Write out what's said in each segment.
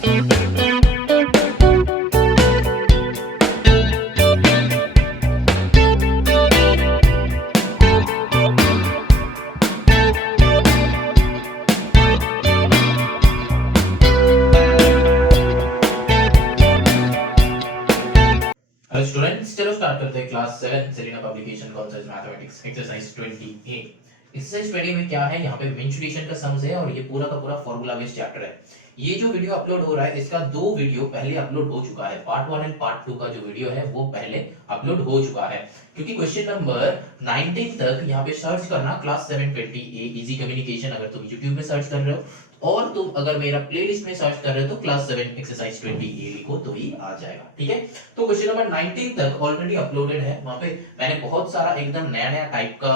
Hello students, चलो start करते हैं class 7 Serena publication concept mathematics exercise 28। Exercise 20 में क्या है, यहाँ पे मेंसुरेशन का सम्स है और ये पूरा का पूरा फॉर्मूला बेस्ड चैप्टर है। ये जो वीडियो अपलोड हो रहा है इसका 2 वीडियो पहले अपलोड हो चुका है। पार्ट 1 एंड पार्ट 2 का जो वीडियो है वो पहले अपलोड हो चुका है, क्योंकि क्वेश्चन नंबर 19 तक यहाँ पे सर्च करना क्लास 720 इजी कम्युनिकेशन अगर तुम यूट्यूब में सर्च कर रहे हो, और तुम अगर मेरा प्लेलिस्ट में सर्च कर रहे हो तो क्लास 7 एक्सरसाइज 20 लिखो तो ही आ जाएगा। ठीक है, तो क्वेश्चन नंबर 19 तक ऑलरेडी अपलोडेड है। वहां पे मैंने बहुत सारा एकदम नया नया टाइप का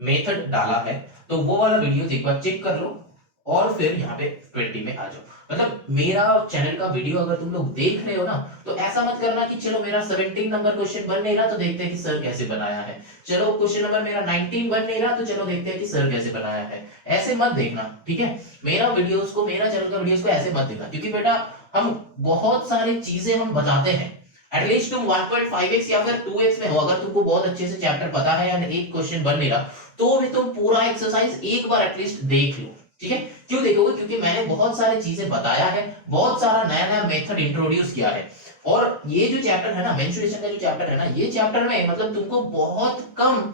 मेथड डाला है, तो वो वाला वीडियो एक बार चेक कर लो और फिर यहाँ पे 20 में आ जाओ। मतलब मेरा चैनल का वीडियो अगर तुम लोग देख रहे हो ना, तो ऐसा मत करना कि चलो मेरा 17 नंबर क्वेश्चन बन नहीं रहा तो देखते हैं कि सर कैसे बनाया है, चलो क्वेश्चन नंबर मेरा 19 बन नहीं रहा तो चलो देखते हैं कि सर कैसे बनाया है। ऐसे मत देखना, ठीक है। मेरा वीडियोस को, मेरा चैनल का वीडियोस को ऐसे मत देखना, क्योंकि बेटा हम बहुत सारी चीजें हम बताते हैं। एटलीस्ट तुम 1.5x या फिर 2x में हो, अगर तुमको बहुत अच्छे से चैप्टर पता है या एक क्वेश्चन बन नहीं रहा तो भी तुम पूरा एक्सरसाइज एक बार एटलीस्ट देख लो। ठीक है, क्यों देखोगे? क्योंकि मैंने बहुत सारी चीजें बताया है, बहुत सारा नया नया मेथड इंट्रोड्यूस किया है। और ये जो चैप्टर है ना, मेंसुरेशन का जो चैप्टर है ना, ये चैप्टर में मतलब तुमको बहुत कम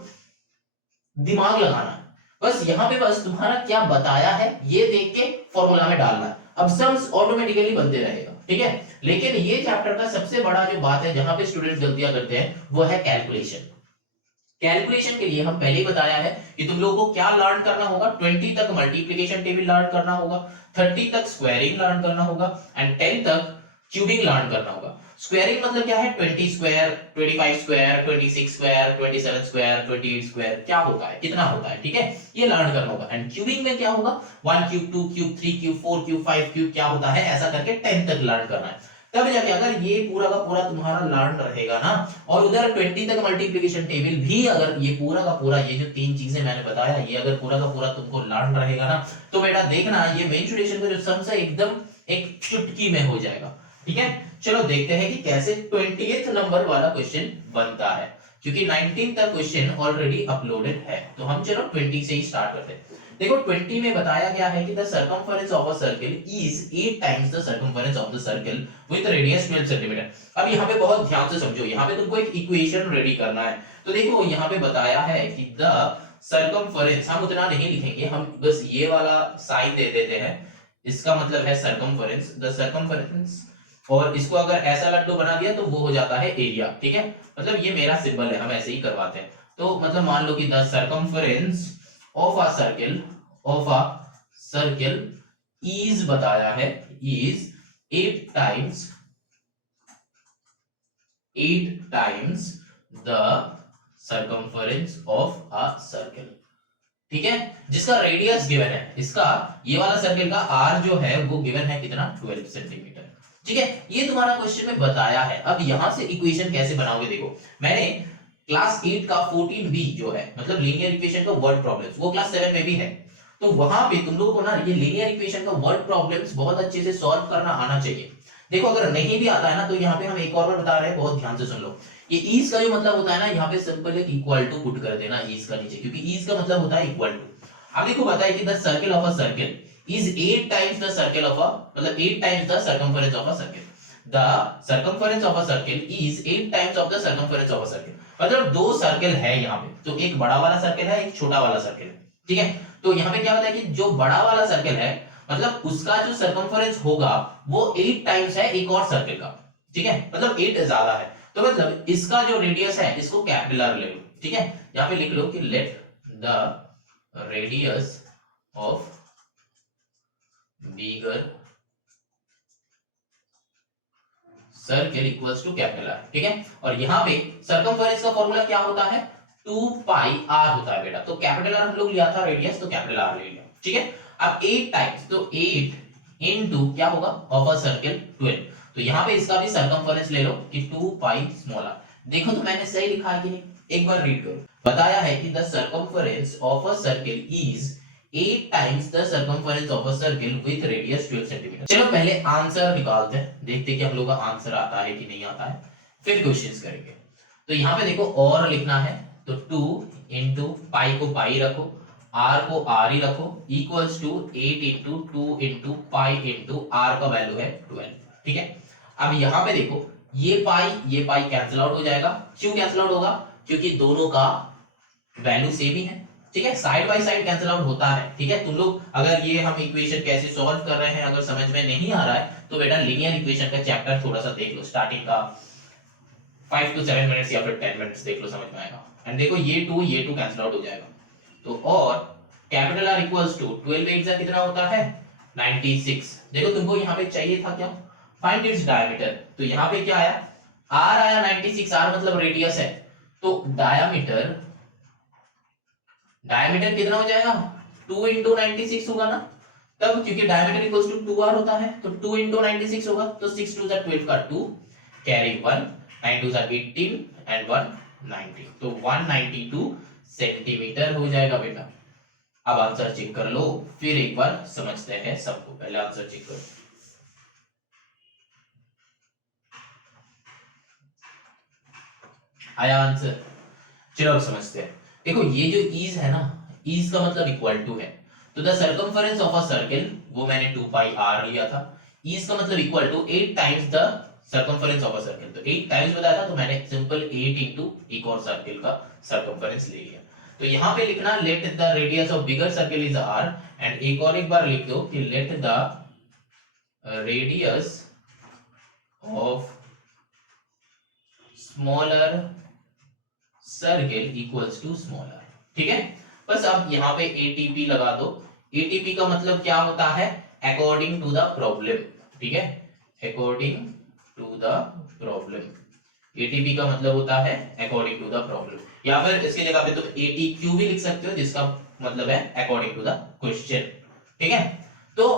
दिमाग लगाना है। बस यहाँ पे बस तुम्हारा क्या बताया है ये देख के फॉर्मूला में डालना है। अब सम्स ऑटोमेटिकली बनते रहेगा, ठीक है। लेकिन ये चैप्टर का सबसे बड़ा जो बात है जहां पे स्टूडेंट्स गलतियां करते हैं वो है कैलकुलेशन। कैलकुलेशन के लिए हम पहले ही बताया है कि तुम लोगों को क्या लर्न करना होगा। 20 तक मल्टीप्लिकेशन टेबल लर्न करना होगा, 30 तक स्क्वायरिंग लर्न करना होगा एंड 10 तक क्यूबिंग लर्न करना होगा। स्क्वायरिंग मतलब क्या है? 20 square, 25 square, 26 square, 27 square, 28 square क्या होता है, कितना होता है, ठीक है, ये लर्न करना होगा। एंड क्यूबिंग में क्या होगा? 1 cube, 2 cube, 3 cube, 4 cube, 5 cube क्या होता है, ऐसा करके 10 तक लर्न करना है। तब जाके अगर ये पूरा का पूरा तुम्हारा लर्न रहेगा ना, और उधर 20 तक मल्टीप्लिकेशन टेबल भी अगर ये पूरा का पूरा, ये जो 3 चीजें मैंने बताया, ये अगर पूरा का पूरा तुमको लर्न रहेगा ना, तो बेटा देखना ये मेंसुरेशन का जो सम्स है एकदम एक चुटकी में हो जाएगा। ठीक है, चलो देखते हैं कि कैसे 20th नंबर वाला क्वेश्चन बनता है, क्योंकि 19 तक क्वेश्चन ऑलरेडी अपलोडेड है। तो हम चलो 20 से ही स्टार्ट करते हैं। देखो 20 में बताया गया है कि the circumference of a circle is 8 times the circumference of the circle with radius 12 centimetre. अब यहाँ पे बहुत ध्यान से समझो, यहाँ पे तुमको एक इक्वेशन रेडी करना है। तो देखो यहाँ पे बताया है कि द सर्कमफरेंस, हम उतना नहीं लिखेंगे, हम बस ये वाला साइन दे देते हैं, इसका मतलब है सर्कमफरेंस, द सर्कमफरेंस, और इसको अगर ऐसा लड्डू बना दिया तो वो हो जाता है एरिया। ठीक है, मतलब ये मेरा सिंबल है, हम ऐसे ही करवाते हैं। तो मतलब मान लो कि the circumference of a circle, of a circle is बताया है, is 8 times the circumference of a circle. ठीक है, जिसका रेडियस गिवन है, इसका ये वाला सर्कल का आर जो है वो गिवन है कितना, 12 सेंटीमीटर। ठीक है, ये तुम्हारा क्वेश्चन में बताया है। अब यहां से इक्वेशन कैसे बनाओगे, देखो मैंने क्लास 8 का 14b जो है मतलब लीनियर इक्वेशन का वर्ड प्रॉब्लम्स, वो क्लास 7 में भी है। तो वहां पे तुम लोगों को ना ये लीनियर इक्वेशन का वर्ड प्रॉब्लम्स बहुत अच्छे से सॉल्व करना आना चाहिए। देखो अगर नहीं भी आता है ना, तो यहाँ पे हम एक और बार बता रहे हैं, बहुत ध्यान से सुन लो। ये इज का जो मतलब होता है ना, यहाँ पे सिंपल एक इक्वल टू पुट कर देना इज का नीचे, क्योंकि इज का मतलब होता है इक्वल टू। अब देखो बताया कि the circle of a circle is 8 times the circle of a, मतलब 8 times the circumference of a circle. The circumference of a circle is 8 times of the circumference of a circle. मतलब दो circle है यहाँ पे, तो एक बड़ा वाला सर्कल है, एक छोटा वाला सर्कल है। ठीक है, तो यहाँ पे क्या होता है कि जो बड़ा वाला सर्कल है मतलब उसका जो सर्कमफरेंस होगा वो 8 टाइम्स है एक और सर्कल का। ठीक है, मतलब 8 ज्यादा है, तो मतलब इसका जो रेडियस है इसको कैपिटल आर ले लो। ठीक है, यहाँ पे लिख लो कि let the radius of bigger circle equals to capital R. ठीक है, और यहां पे सर्कमफरेंस का फॉर्मूला क्या होता है, 2 पाई आर होता है बेटा। तो कैपिटल आर हम लोग लिया था रेडियस, तो कैपिटल आर ले लिया। ठीक है, अब 8 टाइम्स, तो 8 इनटू क्या होगा, ऑफ अ सर्कल 12। तो यहां पे इसका भी सर्कमफरेंस ले लो कि 2 पाई स्मॉल आर। देखो तो मैंने सही लिखा है कि नहीं, एक बार रीड करो। बताया है कि the circumference of a circle is 8 times the circumference of a circle with radius 12 centimetre. चलो पहले आंसर निकालते हैं, देखते हैं कि हम लोग का आंसर आता है कि नहीं आता है, फिर क्वेश्चंस करेंगे। तो यहाँ पे देखो और लिखना है, तो 2 इंटू पाई को पाई रखो, r को r ही रखो, equals to 8 into 2 into pi into r का वैल्यू है 12। ठीक है, अब यहाँ पे देखो ये पाई कैंसिल आउट हो जाएगा। क्यों कैंसिल आउट होगा? क्योंकि दोनों का वैल्यू सेम ही है। ठीक है, side by side cancel out होता है। ठीक है, तुम लोग अगर ये हम इक्वेशन कैसे सॉल्व कर रहे हैं अगर समझ में नहीं आ रहा है तो बेटा लीनियर इक्वेशन का चैप्टर थोड़ा सा देख लो, स्टार्टिंग का 5 to 7 मिनट्स या फिर 10 मिनट्स देख लो, समझ में आएगा। एंड देखो ये 2 कैंसिल आउट हो जाएगा, तो और कैपिटल R इक्वल्स टू 12 8 जा कितना होता है 96। देखो तुमको यहाँ पे चाहिए था क्या, फाइंड इट्स डायमीटर, तो यहाँ पे क्या आया R आया 96, R मतलब रेडियस है, तो डायमीटर कितना हो जाएगा 2 इंटू 96 होगा ना, तब क्योंकि डायमीटर इक्वल्स टू 2R होता है तो 2 इंटू 96 होगा, तो 6 2 12 का 2 कैरी 1 9 2 18 एंड 1 90, तो 192 सेंटीमीटर हो जाएगा बेटा। अब आंसर चेक कर लो, फिर एक बार समझते हैं सबको, पहले आंसर चेक करो। आया आंसर? चलो अब समझते हैं। देखो ये जो इज है ना, इज का मतलब इक्वल टू है, तो the circumference of a circle वो मैंने 2 पाई r लिया था, इज का मतलब equal to 8 times the circumference of a circle, तो 8 टाइम्स बताया था तो मैंने सिंपल 8 इंटू एक और सर्किल का सर्कमफरेंस ले लिया। तो यहां पे लिखना let the radius of bigger circle is r, and एक बार लिख दो कि let the radius of smaller circle equals to smaller. ठीक है, बस अब यहाँ पे ATP लगा दो। ATP का मतलब क्या होता है, अकॉर्डिंग टू द प्रॉब्लम। ठीक है, according to the problem, ATP का मतलब होता है अकॉर्डिंग टू द प्रॉब्लम, या फिर इसकी जगह पे तुम ATQ भी लिख सकते हो जिसका मतलब है अकॉर्डिंग टू द क्वेश्चन। ठीक है, तो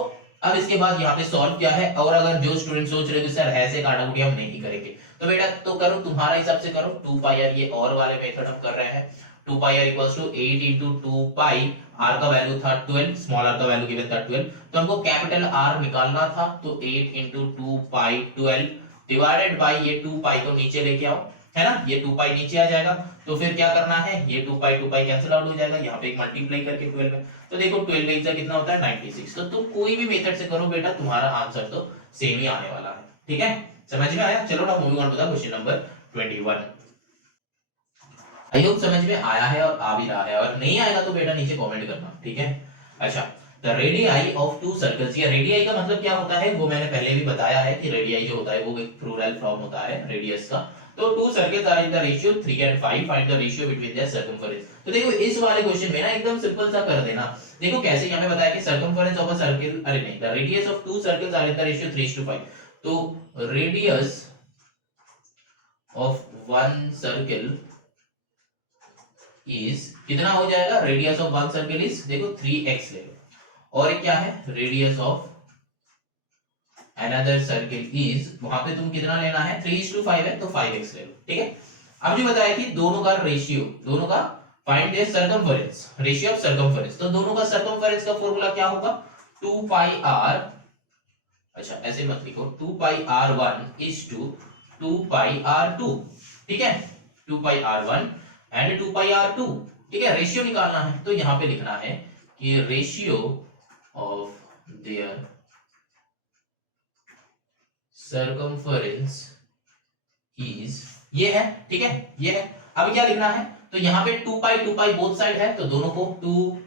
अब इसके बाद यहाँ पे सॉल्व क्या है, और अगर जो स्टूडेंट सोच रहे हो सर ऐसे काटाकुटी हम नहीं करेंगे तो बेटा तो करो तुम्हारा हिसाब से करो, 2 पाई आर, ये और वाले मेथड हम कर रहे हैं, 2 pi R equals to 8 into 2 pi, R का वैल्यू था 12, स्मॉल आर का वैल्यू गिवन था 12, तो हमको कैपिटल आर निकालना था, तो 8 इंटू 2 पाई 12 डिवाइडेड बाई ये 2 पाई को नीचे लेके आओ, है ना, ये 2 पाई नीचे आ जाएगा, तो फिर क्या करना है, ये 2 पाई कैंसिल आउट हो जाएगा, यहाँ पे एक मल्टीप्लाई करके 12 में, तो देखो 12 एक कितना होता है 96, तो तुम कोई भी मेथड से करो बेटा तुम्हारा आंसर तो सेम ही आने वाला है। ठीक है, समझ में आया? चलो ना moving on to the question number 21। I hope समझ में आया है और आ भी रहा है, और नहीं आएगा तो बेटा नीचे कमेंट करना। ठीक है, अच्छा, the radii of two circles, या रेडियाई का मतलब क्या होता है वो मैंने पहले भी बताया है कि रेडियाई जो होता है वो एक प्लूरल फॉर्म होता है रेडियस का, तो two circles are in the ratio 3 and 5, find the ratio between their circumference. तो देखो इस वाले क्वेश्चन में ना एकदम सिंपल सा कर देना, देखो कैसे यहाँ पे बताया कि सर्कमफरेंस ऑफ अ सर्किल, अरे नहीं, the radius of two circles are in the ratio 3:5, तो radius of one circle is कितना हो जाएगा, radius of one circle is देखो 3x ले लो, और क्या है radius of another circle is, वहां पे तुम कितना लेना है 3:5 है तो 5x ले लो। ठीक है, अब जो बताया कि दोनों का रेशियो, दोनों का find their circumference, ratio of circumference, तो दोनों का सर्कमफरेंस का फार्मूला क्या होगा 2 पाई r, अच्छा ऐसे मत लिखो, 2 pi r1 is to 2 pi r2। ठीक है, 2 pi r1 and 2 pi r2। ठीक है, रेशियो निकालना है, तो यहां पे लिखना है कि ratio of their circumference is, ये है। ठीक है, ये है। अब क्या लिखना है, तो यहाँ पे 2 पाई बोथ साइड है, तो दोनों को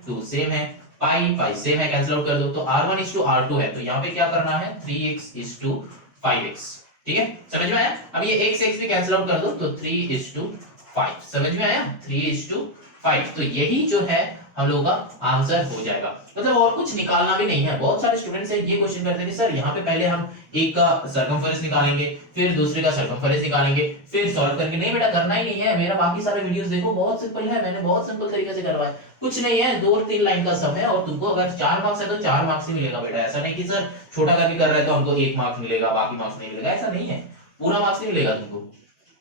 2 सेम है, पाई सेम है, कैंसिल आउट कर दो, तो r1 is to r2 है, तो यहाँ पे क्या करना है 3x is to 5x। ठीक है, समझ में आया? अब ये x भी कैंसिल आउट कर दो, तो 3 is to 5, समझ में आया? 3 is to 5, तो यही जो है हम लोगों का आंसर हो जाएगा, मतलब और कुछ निकालना भी नहीं है। बहुत सारे स्टूडेंट्स ये क्वेश्चन करते हैं कि सर यहाँ पे पहले हम एक का सर्कमफरेंस निकालेंगे, फिर दूसरे का सर्कमफरेंस निकालेंगे, फिर सॉल्व करके, नहीं बेटा करना ही नहीं है, मेरा बाकी सारे वीडियोस देखो बहुत सिंपल है, मैंने बहुत सिंपल तरीके से करवाया, कुछ नहीं है, 2-3 लाइन का सम है, और तुमको अगर 4 मार्क्स है तो 4 मार्क्स ही मिलेगा बेटा, ऐसा नहीं कि सर छोटा करके कर रहे हैं तो हमको 1 मार्क्स मिलेगा बाकी मार्क्स नहीं मिलेगा, ऐसा नहीं है, पूरा मार्क्स नहीं मिलेगा तुमको,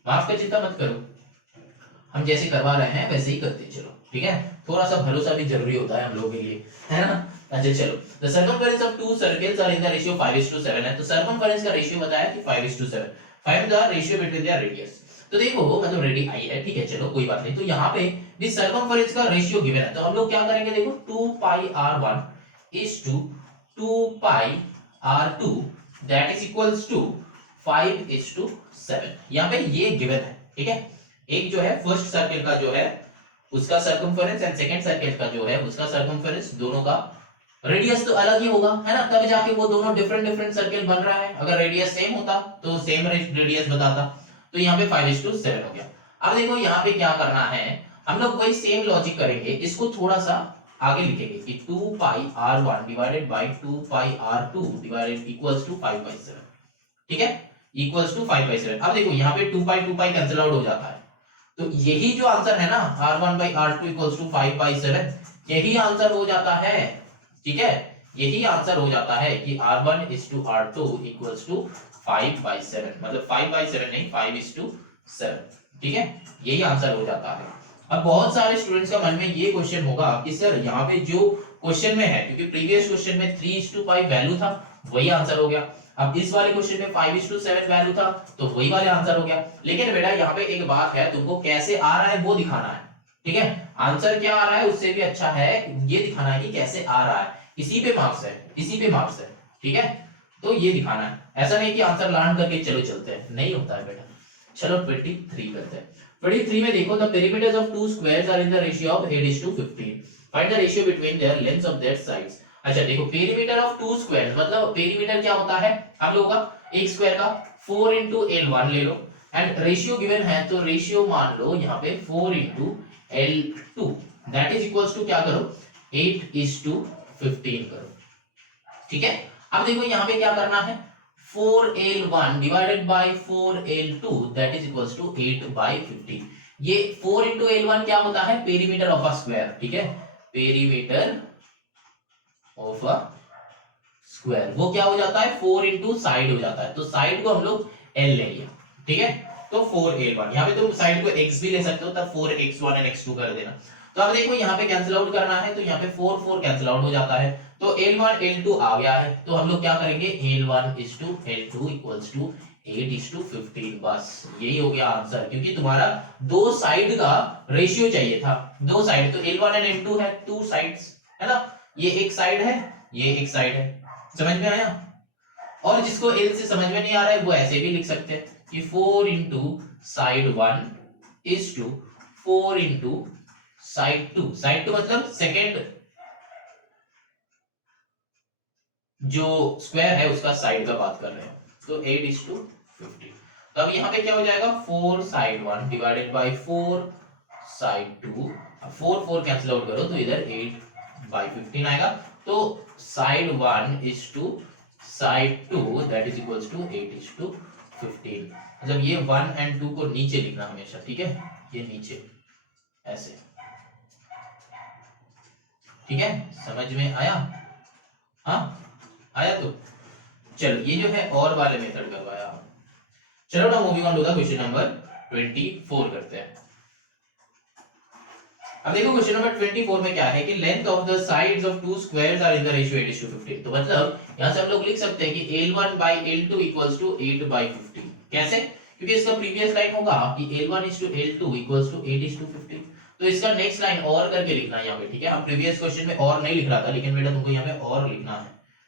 मार्क्स का चिंता मत करो, हम जैसे करवा रहे हैं वैसे ही करते चलो। ठीक है, थोड़ा सा भरोसा भी जरूरी होता है हम लोगों के लिए, है ना। अच्छा चलो, the circumference of two circles are in the ratio 5:7 है, तो सर्कमफेरेंस का रेशियो बताया कि 5:7, find the ratio between their radius. तो देखो मतलब रेडियाई है, ठीक है चलो कोई बात नहीं। तो यहाँ पे भी सर्कमफेरेंस का रेशियो गिवन है, तो हम लोग क्या करेंगे देखो 2 pi r1 is to 2 pi r2 that is equals to 5:7। यहाँ पे ये गिवन है, ठीक है। एक जो है फर्स्ट सर्कल का जो है उसका सर्कमफेरेंस एंड सेकंड सर्कल का जो है उसका सर्कमफेरेंस, दोनों का रेडियस तो अलग ही होगा, है ना, तब जाके वो दोनों डिफरेंट डिफरेंट सर्कल बन रहा है। अगर रेडियस सेम होता तो सेम रेडियस बताता। तो यहाँ पे 5:7 हो गया। अब देखो यहाँ पे क्या करना है, हम लोग वही सेम लॉजिक करेंगे, इसको थोड़ा सा आगे लिखेंगे कि 2 pi r1 divided by 2 pi r2 divided equals to 5/7, ठीक है, इक्वल्स टू 5/7। अब देखो यहाँ पे 2 पाई कैंसिल आउट हो जाता है, तो यही जो आंसर है ना r1 by r2 equals to 5/7, यही आंसर हो जाता है, ठीक है, यही आंसर हो जाता है कि r1 is to r2 equals to 5/7, मतलब 5/7 नहीं 5:7, ठीक है, यही आंसर हो जाता है। अब बहुत सारे स्टूडेंट्स का मन में ये क्वेश्चन होगा कि सर यहाँ पे जो क्वेश्चन में है, क्योंकि प्रीवियस क्वेश्चन में 3:5 वैल्यू था, वही आंसर हो गया। अब इस वाले क्वेश्चन में 5:7 वैल्यू था, तो वही वाले आंसर हो गया। लेकिन बेटा यहाँ पे एक बात है, तुमको कैसे आ रहा है वो दिखाना है, ठीक है। आंसर क्या आ रहा है उससे भी अच्छा है ये दिखाना है कि कैसे आ रहा है, इसी पे मार्क्स है, इसी पे मार्क्स है, ठीक है। तो ये दिखाना है, ऐसा नहीं कि आंसर लर्न करके चलो चलते हैं, नहीं होता है बेटा। चलो 23 करते हैं। 23 में देखो the perimeters of two squares are in the ratio of 8:15, find the ratio between their lengths of their sides. अच्छा देखो पेरीमीटर ऑफ टू स्क्वायर्स, मतलब पेरीमीटर क्या होता है आप लोगों का, एक स्क्वायर का 4 into L1 ले लो, एंड रेशियो गिवन है तो रेशियो मान लो यहाँ पे 4 into L2 that is equals to क्या करो 8:15 करो, ठीक है। अब देखो यहाँ पे क्या करना है, 4L1 divided by 4L2 that is equals to 8/15। ये 4 into L1 क्या होता है, पेरीमीटर ऑफ अ स्क्वायर, ठीक है, पेरीमीटर ऑफ अ स्क्वायर, वो क्या हो जाता है 4 into साइड हो जाता है, तो साइड को हम लोग L ले लिया, ठीक है। तो 4L1, यहाँ पे तुम साइड को x भी ले सकते हो, तब 4x1 एंड x2 कर देना। तो अब देखो यहाँ पे कैंसिल आउट करना है, तो यहाँ पे 4 कैंसिल आउट हो जाता है, तो L1 L2 आ गया है, तो हम लोग क्या करेंगे L1 is to L2 equals to 8:15, बस यही हो गया आंसर। क्योंकि तुम्हारा दो साइड का रेशियो चाहिए था, दो साइड, तो L1 एंड L2 है, टू साइड्स है ना, ये एक साइड है, ये एक साइड है, समझ में आया। और जिसको L से समझ में नहीं आ रहा है वो ऐसे भी लिख सकते हैं कि 4 into side 1 is to 4 into side 2, side 2 मतलब सेकेंड जो स्क्वायर है उसका साइड का बात कर रहे हैं, तो 8:15। तो अब यहाँ पे क्या हो जाएगा 4 side 1 divided by 4 side 2, 4 cancel out करो तो इधर 8/15 आएगा, तो side 1 is to side 2 that is equals to 8:15। मतलब ये 1 एंड 2 को नीचे लिखना हमेशा, ठीक है, ये नीचे ऐसे, ठीक है, समझ में आया, हाँ आया। तो चलो ये जो है और वाले मेथड करवाया। चलो ना moving on to the question number 24 करते हैं। अब देखो क्वेश्चन नंबर 24 में क्या है कि length of the sides of two squares are in the ratio 8:15। तो मतलब यहां से हम लोग लिख सकते हैं कि L1 by L2 equals to 8/15। कैसे, क्योंकि इसका प्रीवियस लाइन होगा कि L1 is to L2 equals to 8:15, तो इसका नेक्स्ट लाइन और करके लिखना है यहाँ पे, ठीक है। हम प्रीवियस क्वेश्चन में और नहीं लिख रहा था, लेकिन बेटा तुमको यहाँ पे और लिखना है,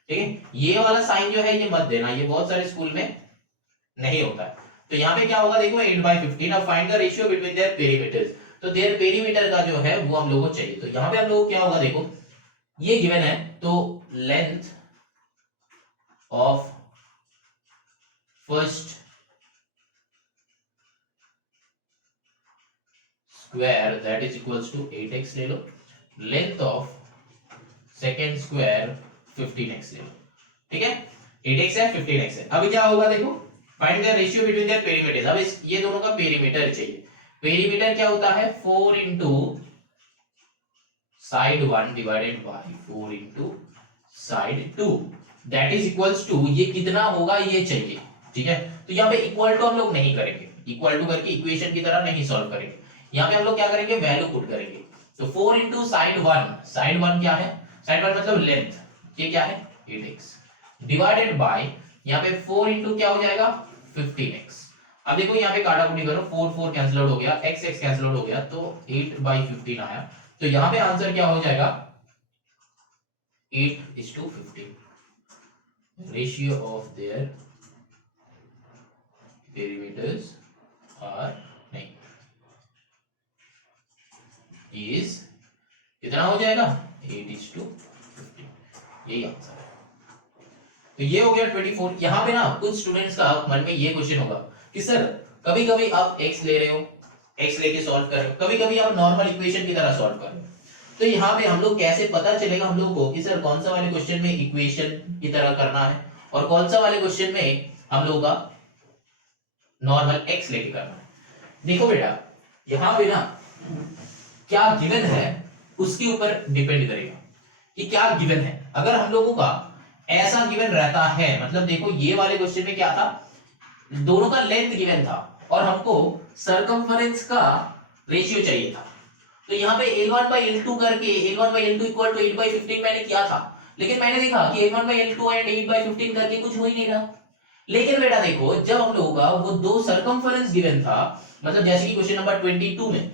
ठीक है। ये वाला साइन जो है ये मत देना, ये बहुत सारे स्कूल में नहीं होता है। तो यहाँ पे क्या होगा देखो 8/15। अब find the ratio between there perimeters, तो देयर पेरीमीटर का जो है वो हम लोगों को चाहिए। तो यहाँ पे हम लोगों को क्या होगा देखो, ये गिवन है, तो length of first square that is equals to 8x ले लो, length of second square 15x ले लो, ठीक है, 8x है 15x है। अभी क्या होगा देखो, find the ratio between there perimeters. अब ये दोनों का पेरीमीटर चाहिए। पेरीमीटर क्या होता है 4 into side 1 divided by 4 into side 2 that is equals to, ये कितना होगा ये चाहिए, ठीक है। तो यहाँ पे इक्वल टू हम लोग नहीं करेंगे, इक्वल टू करके इक्वेशन की तरह नहीं सॉल्व करेंगे, यहाँ पे हम लोग क्या करेंगे वैल्यू पुट करेंगे। तो 4 इंटू साइड 1 क्या है, साइड 1 मतलब लेंथ, ये क्या है 8x डिवाइडेड बाय यहाँ पे 4 इंटू क्या हो जाएगा 15x। अब देखो यहाँ पे काटाकुटी करो, 4 4 कैंसिल आउट हो गया, x x कैंसिल आउट हो गया, तो 8/15 आया। तो यहाँ पे आंसर क्या हो जाएगा 8:15 ratio of their perimeters are नहीं is कितना हो जाएगा 8:15, यही आंसर है। तो ये हो गया 24। यहाँ पे ना कुछ स्टूडेंट्स का मन में ये क्वेश्चन होगा कि सर कभी कभी आप x ले रहे हो, x लेके सॉल्व कर रहे हो, कभी कभी आप नॉर्मल इक्वेशन की तरह सॉल्व कर रहे हो, तो यहाँ पे हम लोग कैसे पता चलेगा हम लोगों को कि सर कौन सा वाले क्वेश्चन में इक्वेशन की तरह करना है और कौन सा वाले क्वेश्चन में हम लोगों का नॉर्मल x लेके करना है। देखो बेटा यहाँ पे ना क्या गिवन है उसके ऊपर डिपेंड करेगा कि क्या गिवन है। अगर हम लोगों का ऐसा गिवन रहता है, मतलब देखो ये वाले क्वेश्चन में क्या था, दोनों का लेंथ गिवन था और हमको सरकमफेरेंस का रेशियो चाहिए था, तो यहाँ पे L1/L2 करके L1/L2 इक्वल टू 8/15 मैंने किया था, लेकिन मैंने देखा कि L1/L2 एंड 8/15 करके कुछ हो ही नहीं रहा। लेकिन बेटा देखो जब हम लोगों का वो दो सरकमफेरेंस गिवन था, मतलब जैसे कि क्वेश्चन नंबर 22 में,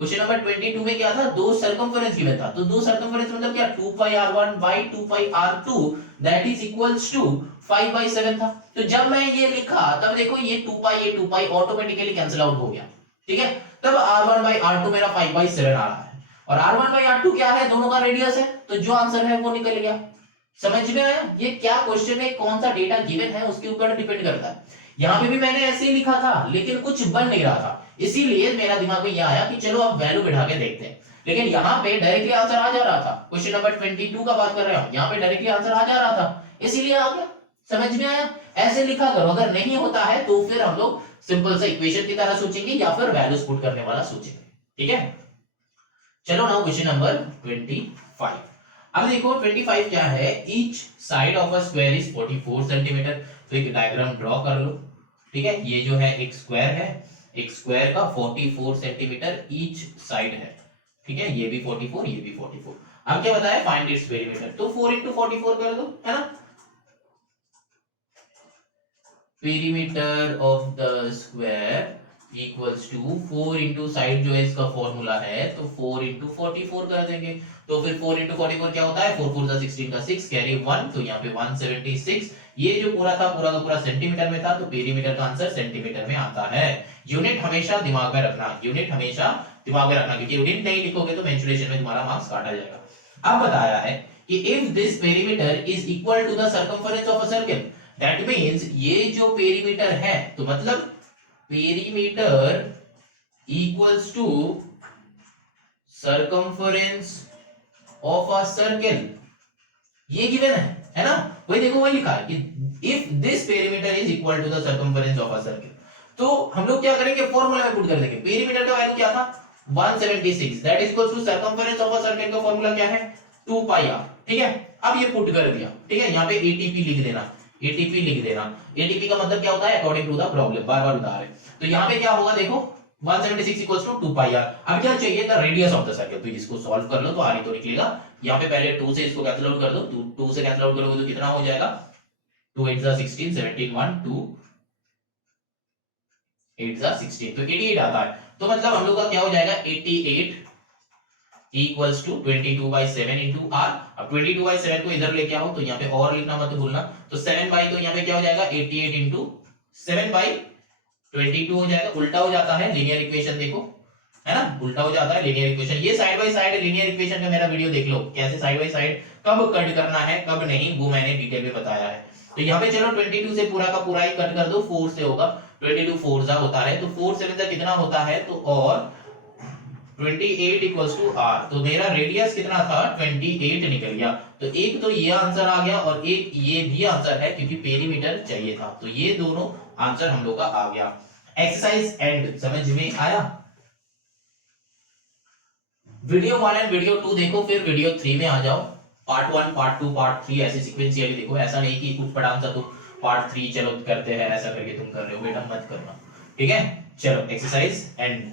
क्वेश्चन नंबर 22 में क्या था, दो सरकमफेरेंस गिवन था, तो दो सरकमफेरेंस मतलब क्या 2πr1/2πr2 that is equals to 5/7 था। तो जब मैं ये लिखा तब देखो ये 2π ऑटोमेटिकली कैंसिल आउट हो गया, ठीक है, तब r1/r2 मेरा 5/7 आ रहा है और r1/r2 क्या है, दोनों का रेडियस है, तो जो आंसर है वो निकल गया। समझ में आया, ये क्या क्वेश्चन में कौन सा डेटा गिवन है उसके ऊपर डिपेंड करता है। यहाँ पे भी मैंने ऐसे ही लिखा था लेकिन कुछ बन नहीं रहा था, इसीलिए मेरा दिमाग में यह आया कि चलो अब वैल्यू बिठा के देखते हैं, लेकिन यहाँ पे डायरेक्टली आंसर आ जा रहा था। क्वेश्चन नंबर 22 का बात कर रहे हो, यहाँ पे डायरेक्टली आंसर आ जा रहा था, इसीलिए आ गया। समझ में आया, ऐसे लिखा करो, अगर नहीं होता है तो फिर हम लोग सिंपल से इक्वेशन की तरह सोचेंगे या फिर वैल्यूज पुट करने वाला सोचेंगे, ठीक है। चलो नाउ क्वेश्चन नंबर 25। अब देखो 25 क्या है, each side of a square is 44 centimetre. तो एक डायग्राम ड्रॉ कर लो, ठीक है, ये जो है एक स्क्वायर है, एक स्क्वायर का 44 सेंटीमीटर ईच साइड है, ठीक है, ये भी 44 ये भी 44। अब क्या बताया, फाइंड इट्स पेरीमीटर, तो 4 into 44 कर दो, है ना। Perimeter of the square equals to 4 into side जो है इसका फॉर्मूला है, तो 4 into 44 कर देंगे, तो फिर 4 into 44 क्या होता है, 4 4 जा 16 का 6 कैरी 1, तो यहाँ पे 176। ये जो पूरा था पूरा का पूरा सेंटीमीटर में था, तो पेरीमीटर का आंसर सेंटीमीटर में आता है। यूनिट हमेशा दिमाग में रखना, यूनिट हमेशा दिमाग में रखना, क्योंकि यूनिट नहीं लिखोगे तो मेंसुरेशन में तुम्हारा मार्क्स काटा जाएगा। अब बताया है कि if this perimeter is equal to the circumference of a circle, that means ये जो पेरीमीटर है, तो मतलब perimeter equals to circumference of a circle, ये गिवन है ना, वही देखो वही लिखा है कि if this perimeter is equal to the circumference of a circle, तो हम लोग क्या करेंगे, फॉर्मूला में पुट कर देंगे। पेरीमीटर का वैल्यू क्या था 176, that is equal to circumference of a circle का फॉर्मूला क्या है 2πr, ठीक है। अब ये पुट कर दिया, ठीक है, यहाँ पे एटीपी लिख देना, एटीपी लिख देना। एटीपी का मतलब क्या होता है, अकॉर्डिंग टू द प्रॉब्लम, बार-बार बता रहे। तो यहाँ पे क्या होगा देखो 176 इक्वल्स टू 2πr। अब क्या चाहिए, the radius of the circle, तो इसको सॉल्व कर लो तो आर ही तो निकलेगा। यहाँ पे पहले 2 से इसको कैंसिल आउट कर दो, 2 से कैंसिल आउट करोगे तो कितना हो जाएगा, 2 8 जा 16, 17 1 2 8 जा 16, तो 88 आता है। तो मतलब हम लोग का क्या हो जाएगा 88 इक्वल्स टू 22/7 इंटू आर। अब 22/7 को इधर लेके आओ, तो यहाँ पे और लिखना मत भूलना, तो 7 बाई, तो यहाँ पे क्या हो जाएगा 88 इंटू 7/22 हो जाएगा, उल्टा हो जाता है लीनियर इक्वेशन, देखो है ना, उल्टा हो जाता है लीनियर इक्वेशन। ये side by side linear equation का मेरा वीडियो देख लो, कैसे साइड बाय साइड कब कट करना है कब नहीं, वो मैंने डिटेल में बताया है। तो यहाँ पे चलो 22 से पूरा का पूरा ही कट कर दो, 4 से होगा, 22 4 जा होता है, तो 4 7 जा कितना होता है, तो और 28 इक्वल्स टू आर, तो मेरा रेडियस कितना था 28 निकल गया। तो एक तो ये आंसर आ गया और एक ये भी आंसर है, क्योंकि पेरीमीटर चाहिए था, तो ये दोनों आंसर हम लोग का आ गया। एक्सरसाइज एंड समझ में आया। वीडियो 1 एंड वीडियो 2 देखो, फिर वीडियो 3 में आ जाओ। पार्ट 1 पार्ट 2 पार्ट 3 ऐसे सीक्वेंशियली देखो, ऐसा नहीं कि कुछ पढ़ा तो पार्ट 3 चलो करते हैं, ऐसा करके तुम कर रहे हो, बेटा मत करना, ठीक है। चलो एक्सरसाइज एंड